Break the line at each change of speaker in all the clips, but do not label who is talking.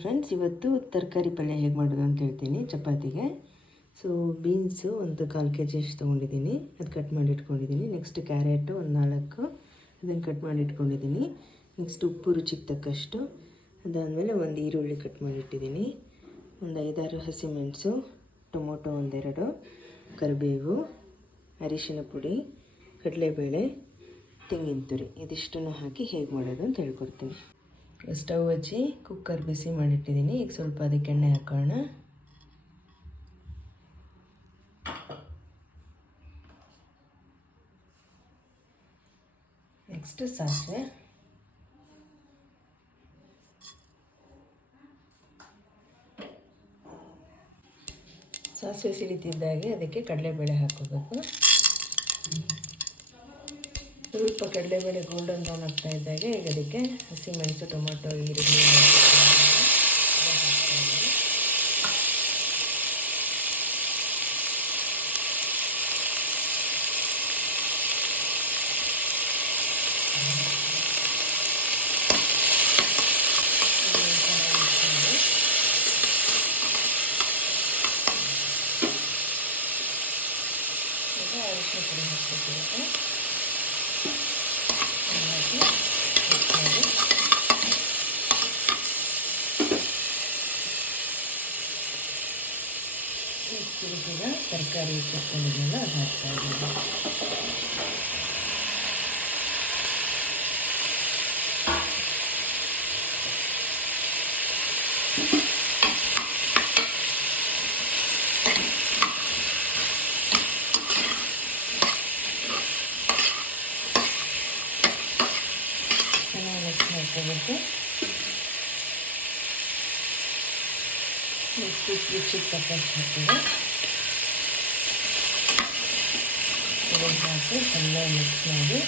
Friends ಇವತ್ತು ತರಕಾರಿ ಪಲ್ಯ ಹೇಗೆ ಮಾಡೋದು ಅಂತ ಹೇಳ್ತೀನಿ, ಚಪಾತಿಗೆ. ಸೊ ಬೀನ್ಸು ಒಂದು ಕಾಲು ಕೆ ಜಿ ಅಷ್ಟು ತೊಗೊಂಡಿದ್ದೀನಿ. ಅದು ಕಟ್ ಮಾಡಿ ಇಟ್ಕೊಂಡಿದ್ದೀನಿ. ನೆಕ್ಸ್ಟ್ ಕ್ಯಾರೆಟು ಒಂದು ನಾಲ್ಕು, ಅದನ್ನು ಕಟ್ ಮಾಡಿ ಇಟ್ಕೊಂಡಿದ್ದೀನಿ. ನೆಕ್ಸ್ಟ್ ಉಪ್ಪು ರುಚಿಗೆ ತಕ್ಕಷ್ಟು. ಅದಾದಮೇಲೆ ಒಂದು ಈರುಳ್ಳಿ ಕಟ್ ಮಾಡಿ ಇಟ್ಟಿದ್ದೀನಿ. ಒಂದು ಐದಾರು ಹಸಿಮೆಣಸು, ಟೊಮೊಟೊ ಒಂದೆರಡು, ಕರಿಬೇವು, ಅರಿಶಿನ ಪುಡಿ, ಕಡಲೆಬೇಳೆ, ತೆಂಗಿನ ತುರಿ. ಇದಿಷ್ಟನ್ನು ಹಾಕಿ ಹೇಗೆ ಮಾಡೋದು ಅಂತ ಹೇಳ್ಕೊಡ್ತೀನಿ. ಸ್ಟವ್ ಹಚ್ಚಿ ಕುಕ್ಕರ್ ಬಿಸಿ ಮಾಡಿಟ್ಟಿದ್ದೀನಿ. ಈಗ ಸ್ವಲ್ಪ ಅದಕ್ಕೆ ಎಣ್ಣೆ ಹಾಕೋಣ. ನೆಕ್ಸ್ಟ್ ಸಾಸಿವೆ. ಸಾಸಿವೆ ಸಿಡಿತಿದ್ದಾಗೆ ಅದಕ್ಕೆ ಕಡಲೆಬೇಳೆ ಹಾಕೋಬೇಕು ಸ್ವಲ್ಪ ಕಡಲೆಬೇಳೆ ಗೋಲ್ಡನ್ ಬ್ರೌನ್ ಆಗ್ತಾ ಇದ್ದಾಗೆ ಈಗ ಅದಕ್ಕೆ ಹಸಿಮೆಣಸು ಟೊಮೊಟೊ ಈರುಳ್ಳಿ ಅರಿಶಿನ ಪುಡಿ ಹಾಕ್ಬೇಕು ಹಾಕಿ ಮಿಕ್ಸ್ ಮಾಡಿ ಮಿಕ್ಕಿದ ತರಕಾರಿ ಅದು ಹಾಕ್ತಾ ಇದ್ದೀನಿ. ಚೆನ್ನಾಗಿ ಮಿಕ್ಸ್ ಮಾಡ್ಕೋಬೇಕು. ನೆಕ್ಸ್ಟ್ ಮಿಕ್ಸ್ ಮಾಡಿ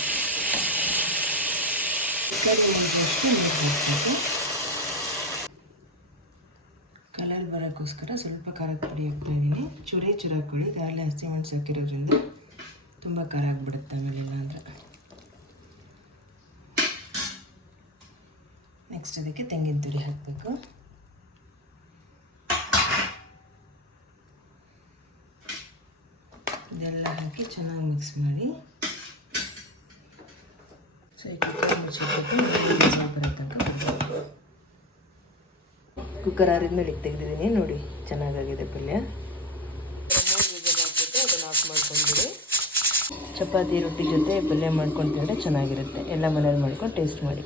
ಕಲರ್ ಬರೋಕ್ಕೋಸ್ಕರ ಸ್ವಲ್ಪ ಖಾರದ ಪುಡಿ ಹಾಕ್ತಾ ಇದ್ದೀನಿ. ಚುರಿ ಚುರಿ ಹಾಕ್ಕೊಳ್ಳಿ. ಹಸಿ ಮೆಣಸು ಹಾಕಿರೋದ್ರಿಂದ ತುಂಬ ಖಾರ ಆಗಿಬಿಡುತ್ತೆ ಆಮೇಲೆ ಇಲ್ಲಾಂದ್ರೆ. ನೆಕ್ಸ್ಟ್ ಅದಕ್ಕೆ ತೆಂಗಿನ ತುರಿ ಹಾಕಬೇಕು. ಇದೆಲ್ಲ ಹಾಕಿ ಚೆನ್ನಾಗಿ ಮಿಕ್ಸ್ ಮಾಡಿ. ಕುಕ್ಕರ್ ಮುಚ್ಚಿಬಿಟ್ಟು ಮೇಲೆ ಆರಿದ್ಮೇಲೆ ತೆಗೆದಿದ್ದೀನಿ. ನೋಡಿ, ಚೆನ್ನಾಗಾಗಿದೆ ಪಲ್ಯ. ಮಾಡ್ಕೊಂಡ್ಬಿಡಿ ಚಪಾತಿ, ರೊಟ್ಟಿ ಜೊತೆ ಪಲ್ಯ ಮಾಡ್ಕೊಂಡು ತಿಂದರೆ ಚೆನ್ನಾಗಿರುತ್ತೆ. ಎಲ್ಲ ಮನೇಲಿ ಮಾಡ್ಕೊಂಡು ಟೇಸ್ಟ್ ಮಾಡಿ.